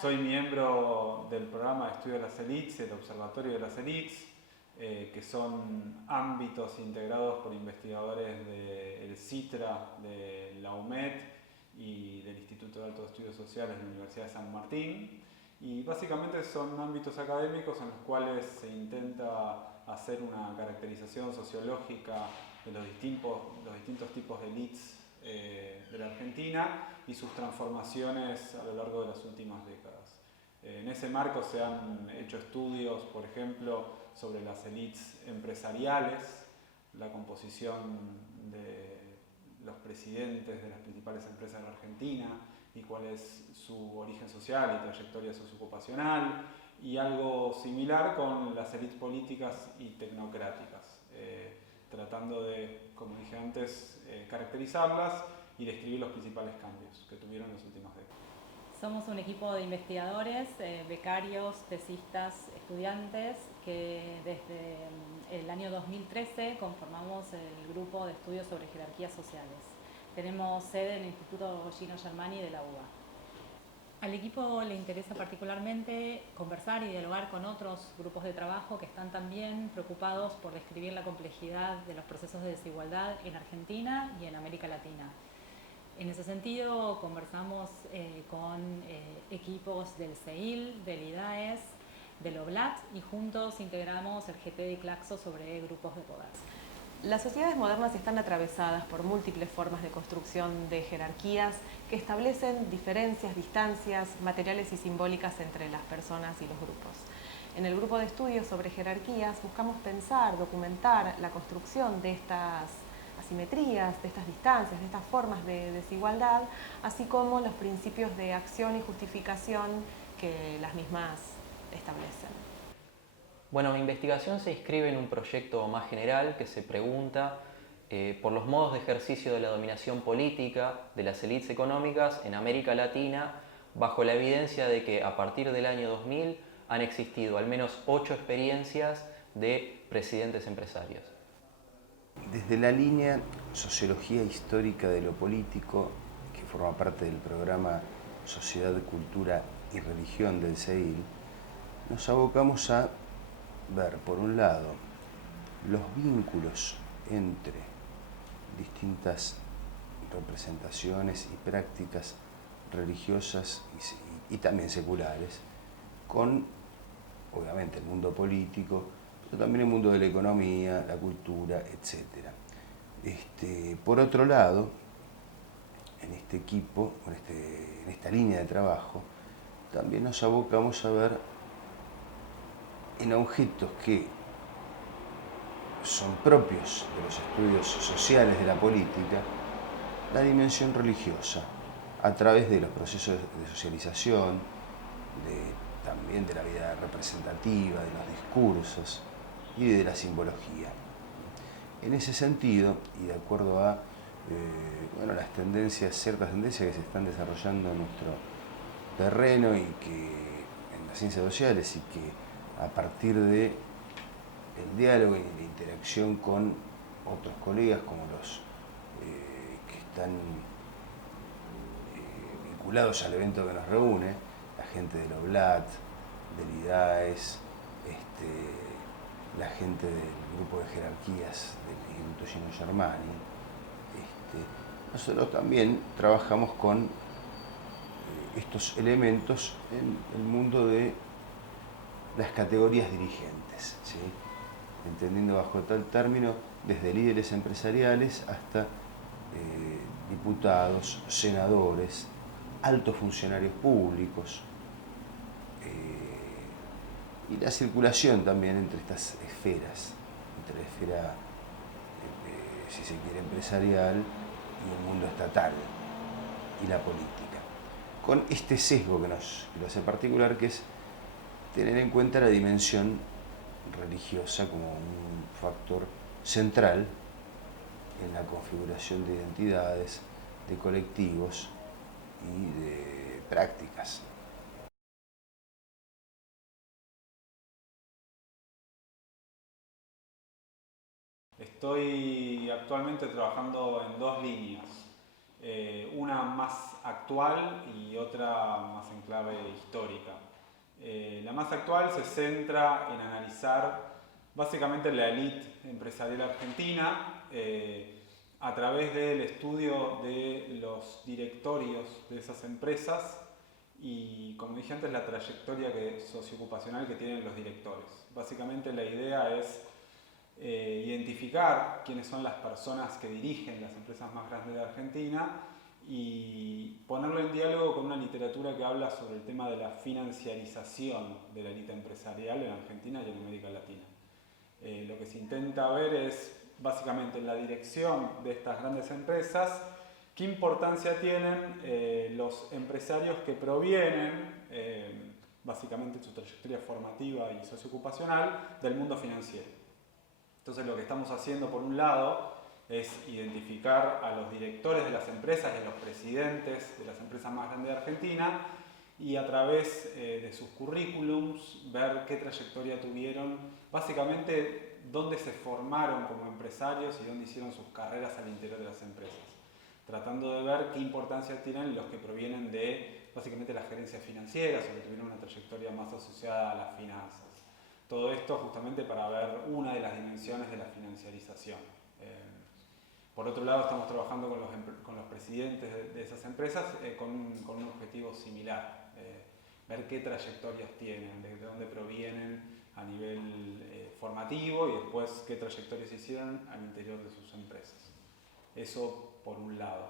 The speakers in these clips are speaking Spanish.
Soy miembro del programa de estudio de las élites, el Observatorio de las élites, que son ámbitos integrados por investigadores del CITRA, de la UMED y del Instituto de Altos Estudios Sociales de la Universidad de San Martín. Y básicamente son ámbitos académicos en los cuales se intenta hacer una caracterización sociológica de los distintos tipos de élites de la Argentina y sus transformaciones a lo largo de las últimas décadas. En ese marco se han hecho estudios, por ejemplo, sobre las élites empresariales, la composición de los presidentes de las principales empresas de la Argentina y cuál es su origen social y trayectoria socioocupacional, y algo similar con las élites políticas y tecnocráticas, tratando de, como dije antes, caracterizarlas y describir los principales cambios que tuvieron en las últimas décadas. Somos un equipo de investigadores, becarios, tesistas, estudiantes que desde el año 2013 conformamos el grupo de estudios sobre jerarquías sociales. Tenemos sede en el Instituto Gino Germani de la UBA. Al equipo le interesa particularmente conversar y dialogar con otros grupos de trabajo que están también preocupados por describir la complejidad de los procesos de desigualdad en Argentina y en América Latina. En ese sentido, conversamos con equipos del CEIL, del IDAES, del OBLAT y juntos integramos el GT de Claxo sobre grupos de poder. Las sociedades modernas están atravesadas por múltiples formas de construcción de jerarquías que establecen diferencias, distancias materiales y simbólicas entre las personas y los grupos. En el grupo de estudios sobre jerarquías buscamos pensar, documentar la construcción de estas asimetrías, de estas distancias, de estas formas de desigualdad, así como los principios de acción y justificación que las mismas establecen. Bueno, mi investigación se inscribe en un proyecto más general que se pregunta por los modos de ejercicio de la dominación política de las élites económicas en América Latina, bajo la evidencia de que a partir del año 2000 han existido al menos 8 experiencias de presidentes empresarios. Desde la línea Sociología Histórica de lo Político, que forma parte del programa Sociedad, Cultura y Religión del CEIL, nos abocamos a ver, por un lado, los vínculos entre distintas representaciones y prácticas religiosas y también seculares con, obviamente, el mundo político, pero también el mundo de la economía, la cultura, etc. Por otro lado, en este equipo, en esta línea de trabajo, también nos abocamos a ver en objetos que son propios de los estudios sociales de la política, la dimensión religiosa, a través de los procesos de socialización, también de la vida representativa, de los discursos y de la simbología. En ese sentido, y de acuerdo a las tendencias, ciertas tendencias que se están desarrollando en nuestro terreno y que en las ciencias sociales, y que a partir del diálogo y la interacción con otros colegas como los que están vinculados al evento que nos reúne, la gente del OBLAT, del IDAES, la gente del grupo de jerarquías del Instituto Gino Germani. Nosotros también trabajamos con estos elementos en el mundo de las categorías dirigentes, ¿sí? Entendiendo bajo tal término desde líderes empresariales hasta diputados, senadores, altos funcionarios públicos, y la circulación también entre estas esferas, entre la esfera, si se quiere, empresarial y el mundo estatal y la política. Con este sesgo que lo hace particular, que es tener en cuenta la dimensión religiosa como un factor central en la configuración de identidades, de colectivos y de prácticas. Estoy actualmente trabajando en dos líneas. una más actual y otra más en clave histórica. La más actual se centra en analizar básicamente la élite empresarial argentina a través del estudio de los directorios de esas empresas y, como dije antes, la trayectoria socioocupacional que tienen los directores. Básicamente la idea es identificar quiénes son las personas que dirigen las empresas más grandes de Argentina y ponerlo en diálogo con una literatura que habla sobre el tema de la financiarización de la élite empresarial en Argentina y en América Latina. Lo que se intenta ver es básicamente en la dirección de estas grandes empresas qué importancia tienen los empresarios que provienen, básicamente su trayectoria formativa y socioocupacional, del mundo financiero. Entonces lo que estamos haciendo por un lado es identificar a los directores de las empresas y a los presidentes de las empresas más grandes de Argentina y a través de sus currículums ver qué trayectoria tuvieron, básicamente dónde se formaron como empresarios y dónde hicieron sus carreras al interior de las empresas, tratando de ver qué importancia tienen los que provienen de básicamente las gerencias financieras o que tuvieron una trayectoria más asociada a las finanzas. Todo esto justamente para ver una de las dimensiones de la financiarización. Por otro lado, estamos trabajando con los presidentes de esas empresas con un objetivo similar, ver qué trayectorias tienen, de dónde provienen a nivel formativo y después qué trayectorias hicieron al interior de sus empresas. Eso por un lado.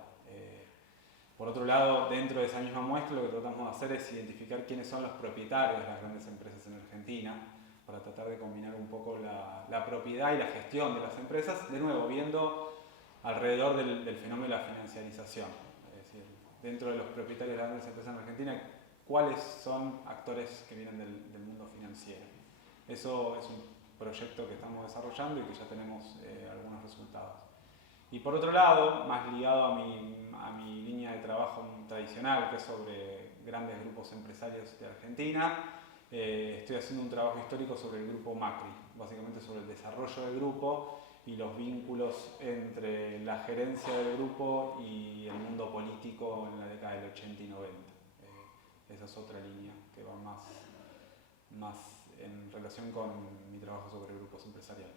Por otro lado, dentro de esa misma muestra lo que tratamos de hacer es identificar quiénes son los propietarios de las grandes empresas en Argentina, para tratar de combinar un poco la propiedad y la gestión de las empresas, de nuevo viendo alrededor del fenómeno de la financiarización. Es decir, dentro de los propietarios de las grandes empresas en Argentina, ¿cuáles son actores que vienen del mundo financiero? Eso es un proyecto que estamos desarrollando y que ya tenemos algunos resultados. Y por otro lado, más ligado a mi línea de trabajo tradicional, que es sobre grandes grupos empresarios de Argentina, estoy haciendo un trabajo histórico sobre el grupo Macri, básicamente sobre el desarrollo del grupo y los vínculos entre la gerencia del grupo y el mundo político en la década del 80 y 90. Esa es otra línea que va más en relación con mi trabajo sobre grupos empresariales.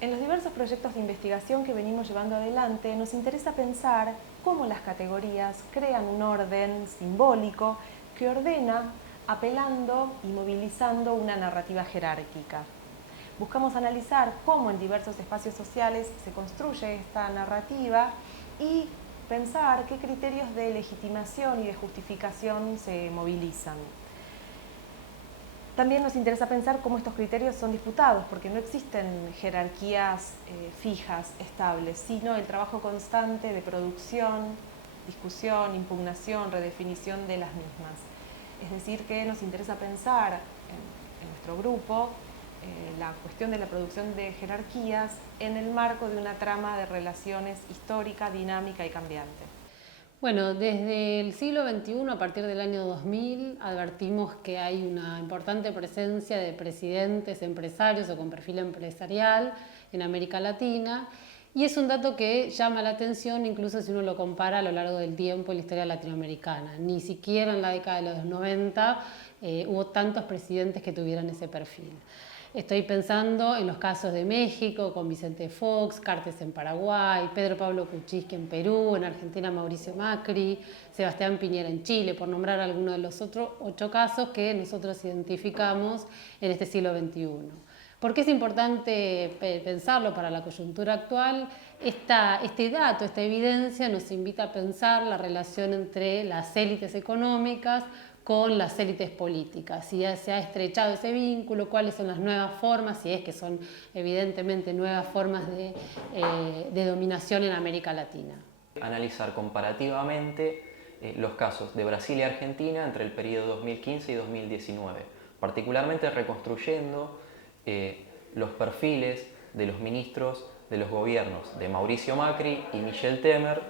En los diversos proyectos de investigación que venimos llevando adelante, nos interesa pensar cómo las categorías crean un orden simbólico que ordena apelando y movilizando una narrativa jerárquica. Buscamos analizar cómo en diversos espacios sociales se construye esta narrativa y pensar qué criterios de legitimación y de justificación se movilizan. También nos interesa pensar cómo estos criterios son disputados, porque no existen jerarquías fijas, estables, sino el trabajo constante de producción, discusión, impugnación, redefinición de las mismas. Es decir, que nos interesa pensar en nuestro grupo la cuestión de la producción de jerarquías en el marco de una trama de relaciones histórica, dinámica y cambiante. Bueno, desde el siglo XXI, a partir del año 2000, advertimos que hay una importante presencia de presidentes empresarios o con perfil empresarial en América Latina, y es un dato que llama la atención incluso si uno lo compara a lo largo del tiempo en la historia latinoamericana. Ni siquiera en la década de los 90 hubo tantos presidentes que tuvieran ese perfil. Estoy pensando en los casos de México, con Vicente Fox, Cartes en Paraguay, Pedro Pablo Kuczynski en Perú, en Argentina Mauricio Macri, Sebastián Piñera en Chile, por nombrar algunos de los otros 8 casos que nosotros identificamos en este siglo XXI. ¿Por qué es importante pensarlo para la coyuntura actual? Este dato, esta evidencia nos invita a pensar la relación entre las élites económicas con las élites políticas, si ya se ha estrechado ese vínculo, cuáles son las nuevas formas, si es que son evidentemente nuevas formas de dominación en América Latina. Analizar comparativamente los casos de Brasil y Argentina entre el periodo 2015 y 2019, particularmente reconstruyendo los perfiles de los ministros de los gobiernos de Mauricio Macri y Michel Temer,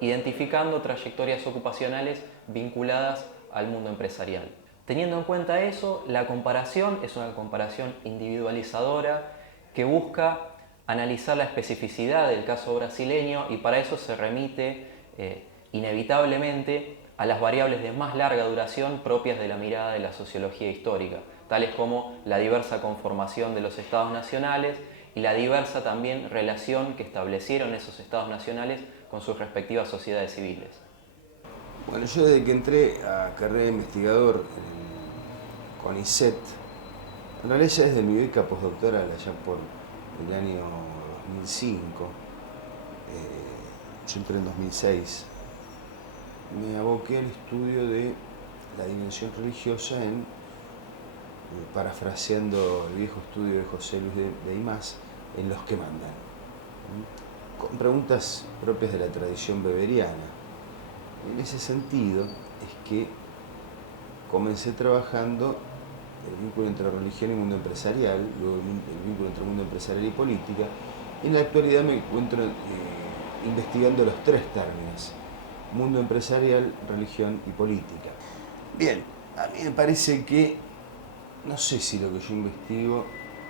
identificando trayectorias ocupacionales vinculadas al mundo empresarial. Teniendo en cuenta eso, la comparación es una comparación individualizadora que busca analizar la especificidad del caso brasileño y para eso se remite inevitablemente a las variables de más larga duración propias de la mirada de la sociología histórica, tales como la diversa conformación de los estados nacionales y la diversa también relación que establecieron esos estados nacionales con sus respectivas sociedades civiles. Bueno, yo desde que entré a carrera de investigador en CONICET, en realidad ya desde mi beca postdoctoral, allá por el año 2005, yo entré en 2006, me aboqué al estudio de la dimensión religiosa parafraseando el viejo estudio de José Luis de Imaz, en Los que mandan, con preguntas propias de la tradición weberiana. En ese sentido es que comencé trabajando el vínculo entre religión y mundo empresarial, luego el vínculo entre mundo empresarial y política, y en la actualidad me encuentro investigando los tres términos: mundo empresarial, religión y política. Bien, a mí me parece que, no sé si lo que yo investigo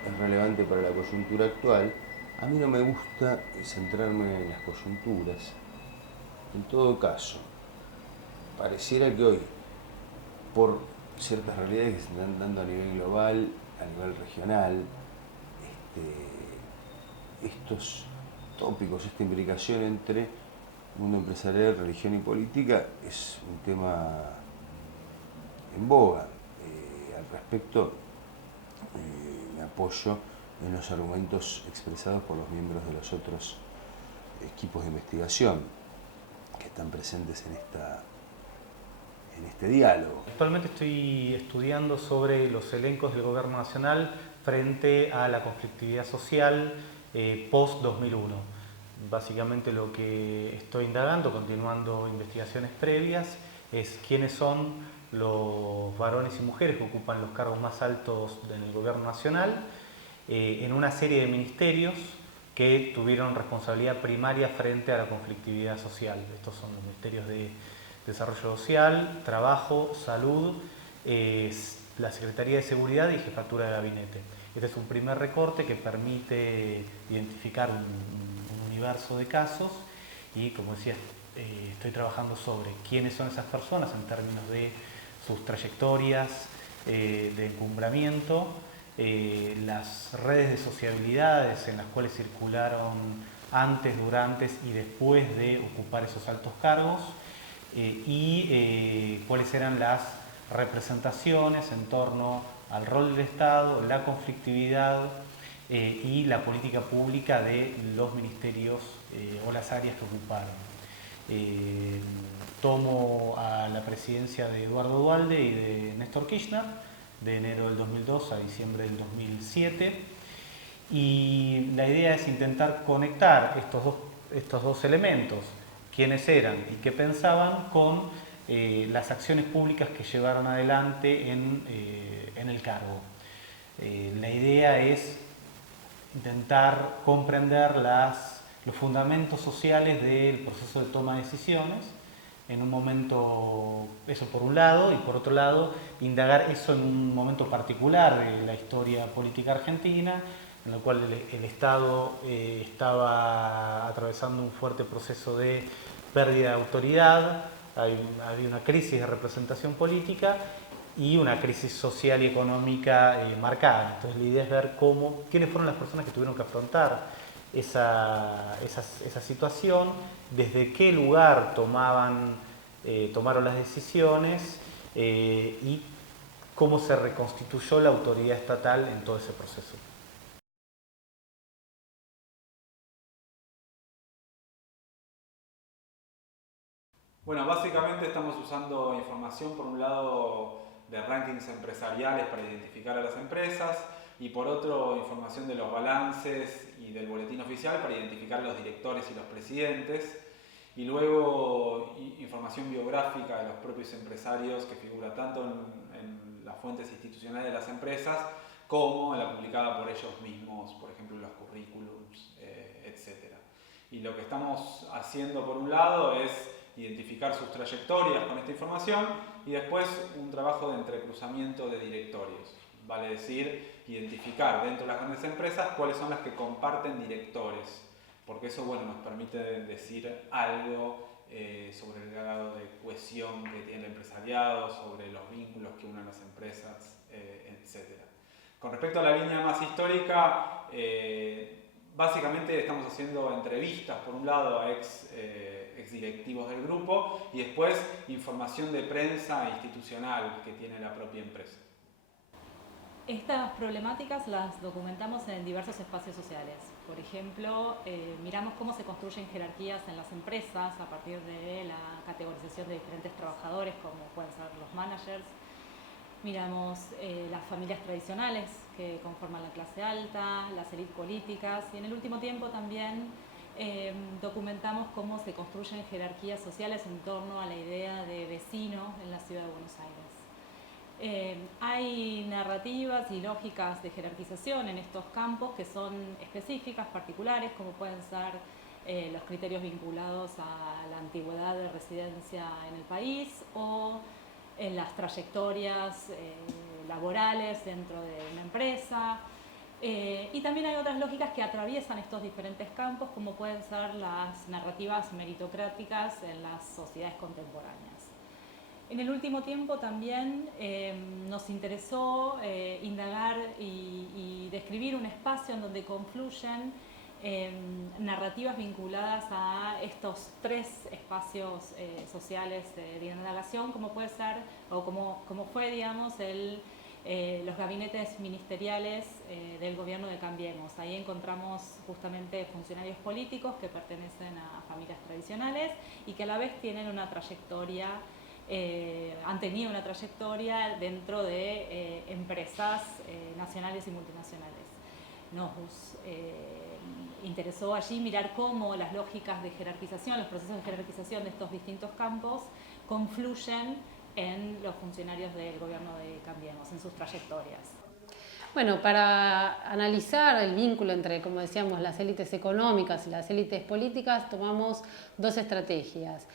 es relevante para la coyuntura actual. A mí no me gusta centrarme en las coyunturas. En todo caso, pareciera que hoy, por ciertas realidades que se están dando a nivel global, a nivel regional, estos tópicos, esta imbricación entre mundo empresarial, religión y política es un tema en boga. Al respecto, me apoyo en los argumentos expresados por los miembros de los otros equipos de investigación que están presentes en este diálogo. Actualmente estoy estudiando sobre los elencos del gobierno nacional frente a la conflictividad social post-2001. Básicamente lo que estoy indagando, continuando investigaciones previas, es quiénes son los varones y mujeres que ocupan los cargos más altos en el gobierno nacional en una serie de ministerios que tuvieron responsabilidad primaria frente a la conflictividad social. Estos son los ministerios de Desarrollo Social, Trabajo, Salud, la Secretaría de Seguridad y Jefatura de Gabinete. Este es un primer recorte que permite identificar un universo de casos y, como decía, estoy trabajando sobre quiénes son esas personas en términos de sus trayectorias de encumbramiento, las redes de sociabilidades en las cuales circularon antes, durante y después de ocupar esos altos cargos, y cuáles eran las representaciones en torno al rol del Estado, la conflictividad y la política pública de los ministerios o las áreas que ocuparon. Tomo a la presidencia de Eduardo Duhalde y de Néstor Kirchner, de enero del 2002 a diciembre del 2007, y la idea es intentar conectar estos dos elementos, quiénes eran y qué pensaban, con las acciones públicas que llevaron adelante en el cargo. La idea es intentar comprender los fundamentos sociales del proceso de toma de decisiones en un momento, eso por un lado, y por otro lado, indagar eso en un momento particular de la historia política argentina, en el cual el Estado estaba atravesando un fuerte proceso de pérdida de autoridad, había una crisis de representación política y una crisis social y económica marcada. Entonces la idea es ver quiénes fueron las personas que tuvieron que afrontar esa situación, desde qué lugar tomaron las decisiones y cómo se reconstituyó la autoridad estatal en todo ese proceso. Bueno, básicamente estamos usando información, por un lado, de rankings empresariales para identificar a las empresas y por otro, información de los balances y del boletín oficial para identificar a los directores y los presidentes, y luego información biográfica de los propios empresarios que figura tanto en las fuentes institucionales de las empresas como en la publicada por ellos mismos, por ejemplo, los currículums, etc. Y lo que estamos haciendo por un lado es identificar sus trayectorias con esta información y después un trabajo de entrecruzamiento de directorios. vale decir, identificar dentro de las grandes empresas cuáles son las que comparten directores, porque eso nos permite decir algo sobre el grado de cohesión que tiene el empresariado, sobre los vínculos que unen las empresas, etc. Con respecto a la línea más histórica, básicamente estamos haciendo entrevistas, por un lado, a ex directivos del grupo y después información de prensa institucional que tiene la propia empresa. Estas problemáticas las documentamos en diversos espacios sociales. Por ejemplo, miramos cómo se construyen jerarquías en las empresas a partir de la categorización de diferentes trabajadores, como pueden ser los managers. Miramos las familias tradicionales que conforman la clase alta, las élites políticas, y en el último tiempo también documentamos cómo se construyen jerarquías sociales en torno a la idea de vecino en la ciudad de Buenos Aires. Hay narrativas y lógicas de jerarquización en estos campos que son específicas, particulares, como pueden ser los criterios vinculados a la antigüedad de residencia en el país o en las trayectorias laborales dentro de una empresa. Y también hay otras lógicas que atraviesan estos diferentes campos, como pueden ser las narrativas meritocráticas en las sociedades contemporáneas. En el último tiempo también nos interesó indagar y describir un espacio en donde confluyen narrativas vinculadas a estos tres espacios sociales de indagación, como puede ser, o como fue, digamos, los gabinetes ministeriales del gobierno de Cambiemos. Ahí encontramos justamente funcionarios políticos que pertenecen a familias tradicionales y que a la vez tienen una trayectoria, han tenido una trayectoria dentro de empresas nacionales y multinacionales. Nos interesó allí mirar cómo las lógicas de jerarquización, los procesos de jerarquización de estos distintos campos confluyen en los funcionarios del gobierno de Cambiemos, en sus trayectorias. Bueno, para analizar el vínculo entre, como decíamos, las élites económicas y las élites políticas, tomamos dos estrategias.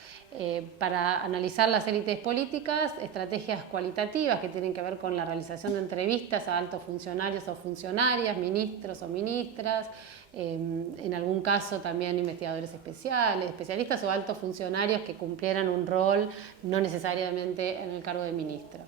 Para analizar las élites políticas, estrategias cualitativas que tienen que ver con la realización de entrevistas a altos funcionarios o funcionarias, ministros o ministras, en algún caso también investigadores especiales, especialistas o altos funcionarios que cumplieran un rol no necesariamente en el cargo de ministro.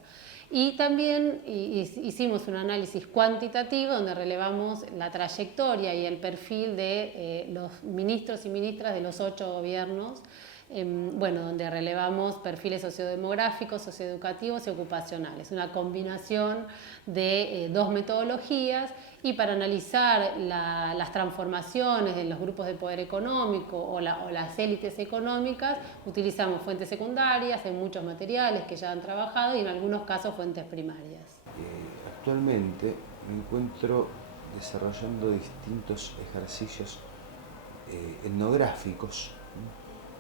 Y también hicimos un análisis cuantitativo donde relevamos la trayectoria y el perfil de los ministros y ministras de los 8 gobiernos, donde relevamos perfiles sociodemográficos, socioeducativos y ocupacionales, una combinación de dos metodologías. Y para analizar las transformaciones de los grupos de poder económico o las élites económicas, utilizamos fuentes secundarias en muchos materiales que ya han trabajado y en algunos casos fuentes primarias. Actualmente me encuentro desarrollando distintos ejercicios etnográficos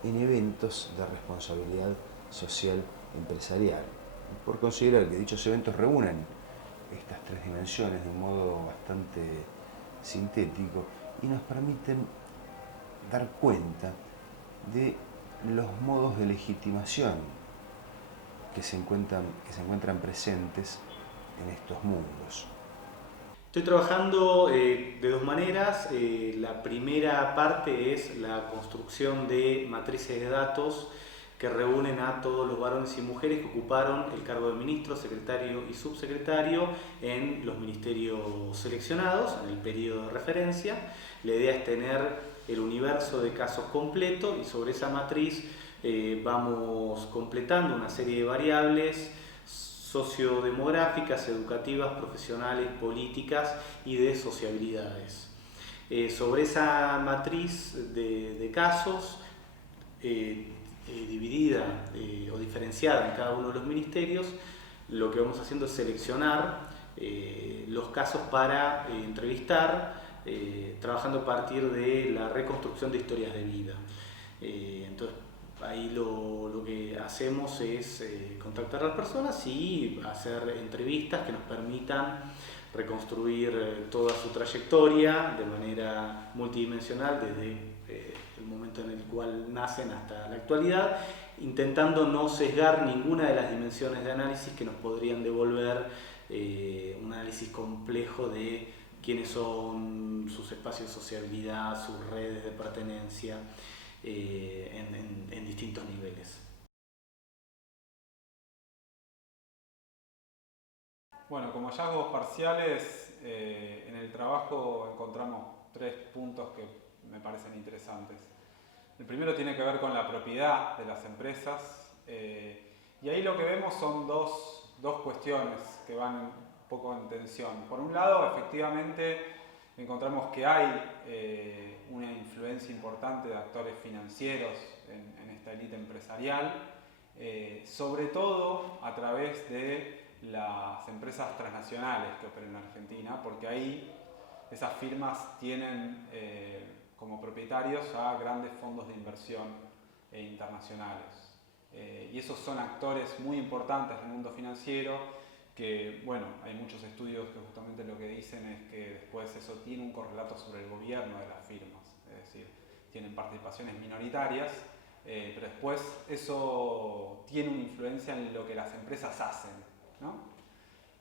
en eventos de responsabilidad social empresarial, por considerar que dichos eventos reúnen estas tres dimensiones de un modo bastante sintético y nos permiten dar cuenta de los modos de legitimación que se encuentran presentes en estos mundos. Estoy trabajando de dos maneras. La primera parte es la construcción de matrices de datos que reúnen a todos los varones y mujeres que ocuparon el cargo de ministro, secretario y subsecretario en los ministerios seleccionados en el periodo de referencia. La idea es tener el universo de casos completo y sobre esa matriz vamos completando una serie de variables sociodemográficas, educativas, profesionales, políticas y de sociabilidades. Sobre esa matriz de casos, dividida o diferenciada en cada uno de los ministerios, lo que vamos haciendo es seleccionar los casos para entrevistar, trabajando a partir de la reconstrucción de historias de vida. Entonces, ahí lo que hacemos es contactar a las personas y hacer entrevistas que nos permitan reconstruir toda su trayectoria de manera multidimensional desde el momento en el cual nacen hasta la actualidad, intentando no sesgar ninguna de las dimensiones de análisis que nos podrían devolver un análisis complejo de quiénes son, sus espacios de sociabilidad, sus redes de pertenencia en distintos niveles. Bueno, como hallazgos parciales, en el trabajo encontramos 3 puntos que me parecen interesantes. El primero tiene que ver con la propiedad de las empresas, y ahí lo que vemos son dos cuestiones que van un poco en tensión. Por un lado, efectivamente, encontramos que hay una influencia importante de actores financieros en esta élite empresarial, sobre todo a través de las empresas transnacionales que operan en Argentina, porque ahí esas firmas tienen como propietarios a grandes fondos de inversión internacionales. Y esos son actores muy importantes del mundo financiero que, bueno, hay muchos estudios que justamente lo que dicen es que después eso tiene un correlato sobre el gobierno de las firmas, es decir, tienen participaciones minoritarias, pero después eso tiene una influencia en lo que las empresas hacen, ¿no?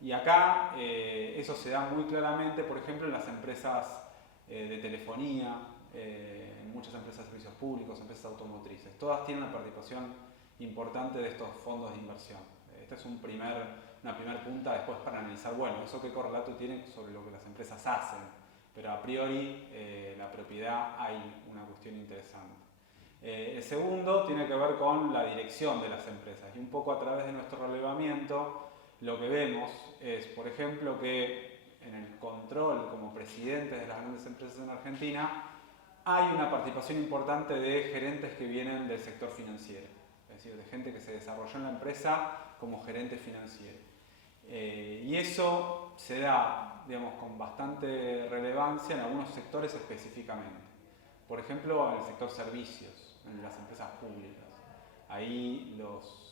Y acá eso se da muy claramente, por ejemplo, en las empresas de telefonía, en muchas empresas de servicios públicos, empresas automotrices. Todas tienen una participación importante de estos fondos de inversión. Esta es una primera punta después para analizar, bueno, eso qué correlato tiene sobre lo que las empresas hacen. Pero a priori, la propiedad hay una cuestión interesante. El segundo tiene que ver con la dirección de las empresas. Y un poco a través de nuestro relevamiento, lo que vemos es, por ejemplo, que en el control como presidentes de las grandes empresas en Argentina hay una participación importante de gerentes que vienen del sector financiero, es decir, de gente que se desarrolló en la empresa como gerente financiero. Y eso se da, digamos, con bastante relevancia en algunos sectores específicamente. Por ejemplo, en el sector servicios, en las empresas públicas. Ahí los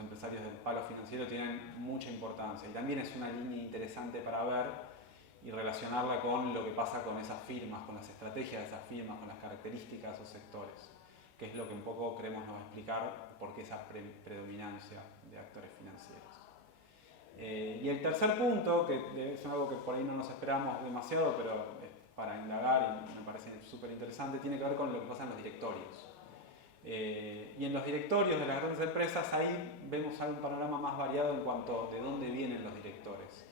empresarios del palo financiero tienen mucha importancia y también es una línea interesante para ver y relacionarla con lo que pasa con esas firmas, con las estrategias de esas firmas, con las características de esos sectores, que es lo que un poco creemos nos va a explicar por qué esa predominancia de actores financieros. Y el tercer punto, que es algo que por ahí no nos esperamos demasiado, pero es para indagar y me parece súper interesante, tiene que ver con lo que pasa en los directorios. Y en los directorios de las grandes empresas, ahí vemos un panorama más variado en cuanto a de dónde vienen los directores.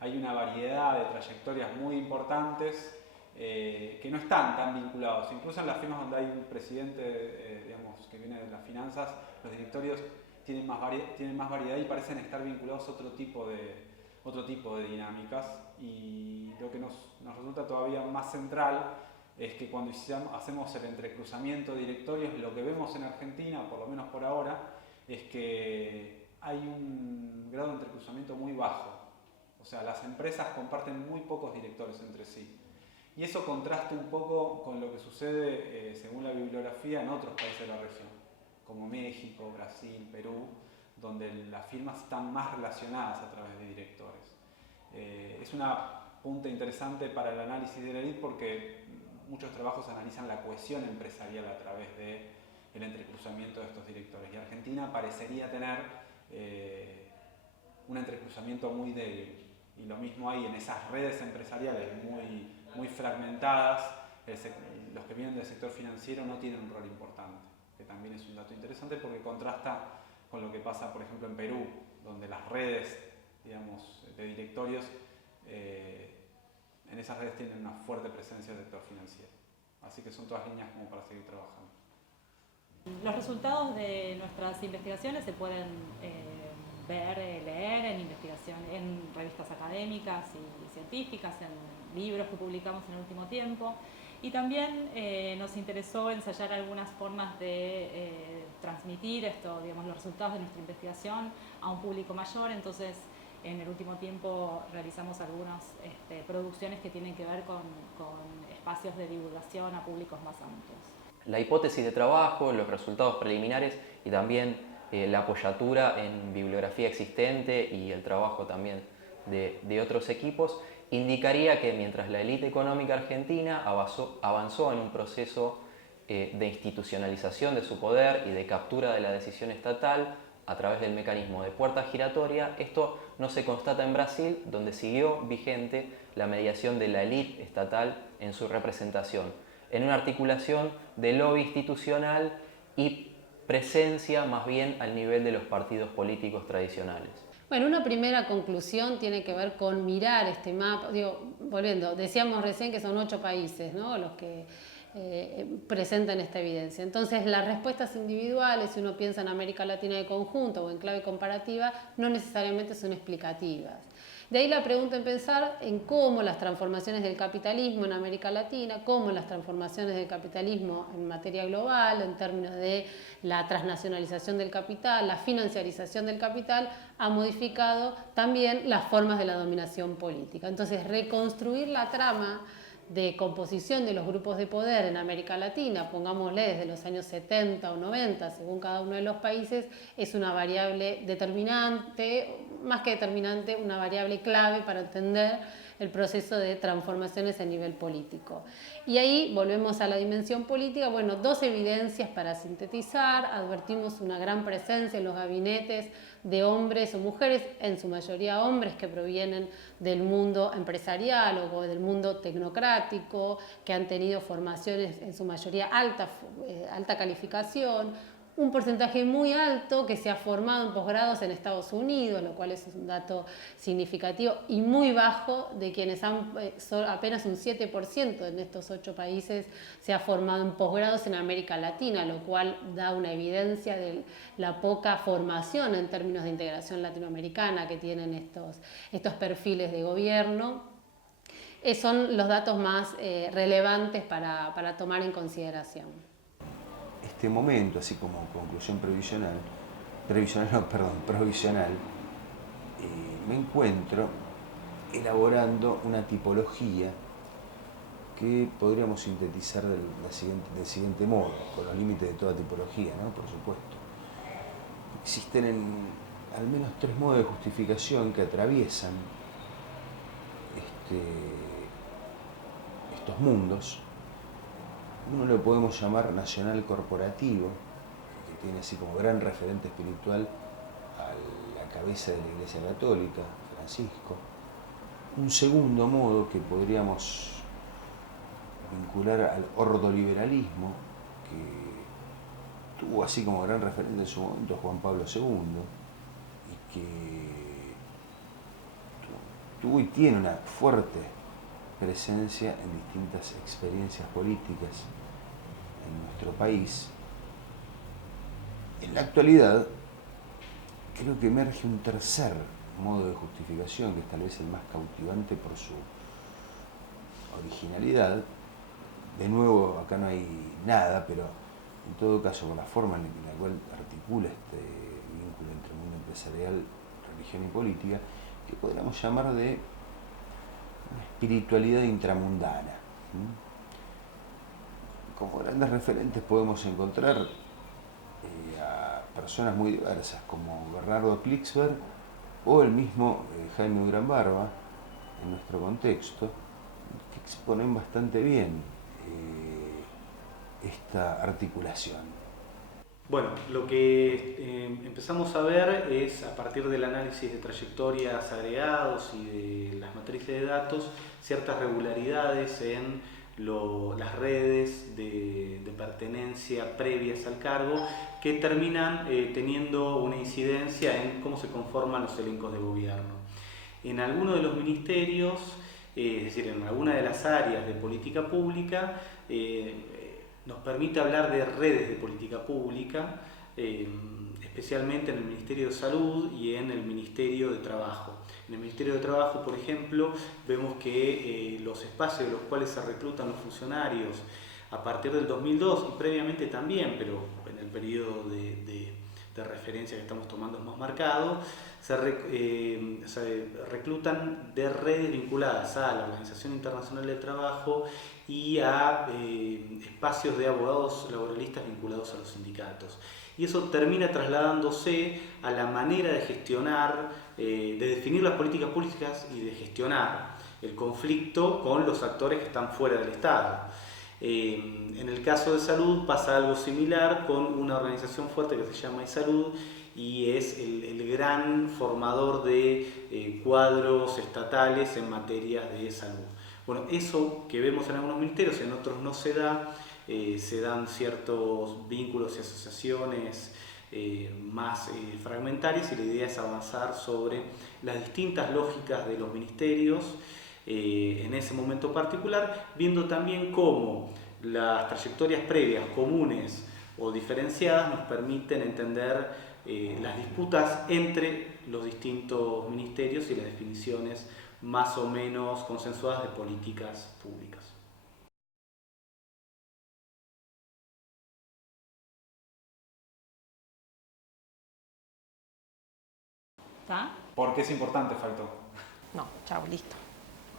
Hay una variedad de trayectorias muy importantes que no están tan vinculados. Incluso en las firmas donde hay un presidente digamos, que viene de las finanzas, los directorios tienen más variedad y parecen estar vinculados a otro tipo de dinámicas. Y lo que nos resulta todavía más central es que cuando hacemos el entrecruzamiento de directorios, lo que vemos en Argentina, por lo menos por ahora, es que hay un grado de entrecruzamiento muy bajo. O sea, las empresas comparten muy pocos directores entre sí. Y eso contrasta un poco con lo que sucede, según la bibliografía, en otros países de la región, como México, Brasil, Perú, donde las firmas están más relacionadas a través de directores. Es una punta interesante para el análisis de la élite porque muchos trabajos analizan la cohesión empresarial a través del entrecruzamiento de estos directores. Y Argentina parecería tener un entrecruzamiento muy débil. Y lo mismo hay en esas redes empresariales muy fragmentadas. Los que vienen del sector financiero no tienen un rol importante, que también es un dato interesante porque contrasta con lo que pasa, por ejemplo, en Perú, donde las redes, digamos, de directorios en esas redes tienen una fuerte presencia del sector financiero. Así que son todas líneas como para seguir trabajando. Los resultados de nuestras investigaciones se pueden leer en revistas académicas y científicas, en libros que publicamos en el último tiempo. Y también nos interesó ensayar algunas formas de transmitir digamos, los resultados de nuestra investigación a un público mayor. Entonces, en el último tiempo realizamos algunas producciones que tienen que ver con espacios de divulgación a públicos más amplios. La hipótesis de trabajo, los resultados preliminares y también la apoyatura en bibliografía existente y el trabajo también de otros equipos indicaría que mientras la élite económica argentina avanzó en un proceso de institucionalización de su poder y de captura de la decisión estatal, a través del mecanismo de puerta giratoria. Esto no se constata en Brasil, donde siguió vigente la mediación de la élite estatal en su representación, en una articulación de lobby institucional y presencia más bien al nivel de los partidos políticos tradicionales. Bueno, una primera conclusión tiene que ver con mirar este mapa. Volviendo, decíamos recién que son 8 países, ¿no?, los que presentan esta evidencia. Entonces, las respuestas individuales, si uno piensa en América Latina de conjunto o en clave comparativa, no necesariamente son explicativas. De ahí la pregunta en pensar en cómo las transformaciones del capitalismo en América Latina, cómo las transformaciones del capitalismo en materia global, en términos de la transnacionalización del capital, la financiarización del capital, ha modificado también las formas de la dominación política. Entonces, reconstruir la trama de composición de los grupos de poder en América Latina, pongámosle desde los años 70 o 90, según cada uno de los países, es una variable determinante, más que determinante, una variable clave para entender el proceso de transformaciones a nivel político. Y ahí volvemos a la dimensión política. Bueno, 2 evidencias para sintetizar. Advertimos una gran presencia en los gabinetes de hombres o mujeres, en su mayoría hombres que provienen del mundo empresarial o del mundo tecnocrático, que han tenido formaciones en su mayoría alta calificación. Un porcentaje muy alto que se ha formado en posgrados en Estados Unidos, lo cual es un dato significativo, y muy bajo de quienes han, apenas un 7% en estos 8 países se ha formado en posgrados en América Latina, lo cual da una evidencia de la poca formación en términos de integración latinoamericana que tienen estos perfiles de gobierno. Son los datos más relevantes para tomar en consideración. Este momento, así como conclusión provisional, me encuentro elaborando una tipología que podríamos sintetizar del siguiente modo, con los límites de toda tipología, ¿no?, por supuesto. Existen al menos 3 modos de justificación que atraviesan estos mundos. Uno lo podemos llamar nacional corporativo, que tiene así como gran referente espiritual a la cabeza de la Iglesia Católica, Francisco. Un segundo modo que podríamos vincular al ordoliberalismo, que tuvo así como gran referente en su momento Juan Pablo II, y que tuvo y tiene una fuerte presencia en distintas experiencias políticas en nuestro país. En la actualidad, creo que emerge un tercer modo de justificación, que es tal vez el más cautivante por su originalidad. De nuevo, acá no hay nada, pero en todo caso, por la forma en la cual articula este vínculo entre mundo empresarial, religión y política, que podríamos llamar de una espiritualidad intramundana. Como grandes referentes podemos encontrar a personas muy diversas como Bernardo Klicksberg o el mismo Jaime Durán Barba, en nuestro contexto, que exponen bastante bien esta articulación. Bueno, lo que empezamos a ver es, a partir del análisis de trayectorias agregados y de las matrices de datos, ciertas regularidades en las redes de pertenencia previas al cargo que terminan teniendo una incidencia en cómo se conforman los elencos de gobierno. En algunos de los ministerios, es decir, en alguna de las áreas de política pública, nos permite hablar de redes de política pública, especialmente en el Ministerio de Salud y en el Ministerio de Trabajo. En el Ministerio de Trabajo, por ejemplo, vemos que los espacios de los cuales se reclutan los funcionarios a partir del 2002 y previamente también, pero en el periodo de referencia que estamos tomando es más marcado, se reclutan de redes vinculadas a la Organización Internacional del Trabajo y a espacios de abogados laboralistas vinculados a los sindicatos. Y eso termina trasladándose a la manera de gestionar, de definir las políticas públicas y de gestionar el conflicto con los actores que están fuera del Estado. En el caso de salud pasa algo similar con una organización fuerte que se llama iSalud y es el gran formador de cuadros estatales en materia de salud. Bueno, eso que vemos en algunos ministerios, en otros no se da, se dan ciertos vínculos y asociaciones más fragmentarias, y la idea es avanzar sobre las distintas lógicas de los ministerios en ese momento particular, viendo también cómo las trayectorias previas, comunes o diferenciadas, nos permiten entender las disputas entre los distintos ministerios y las definiciones más o menos consensuadas de políticas públicas. ¿Está? ¿Por qué es importante, Faito? No, chao, listo.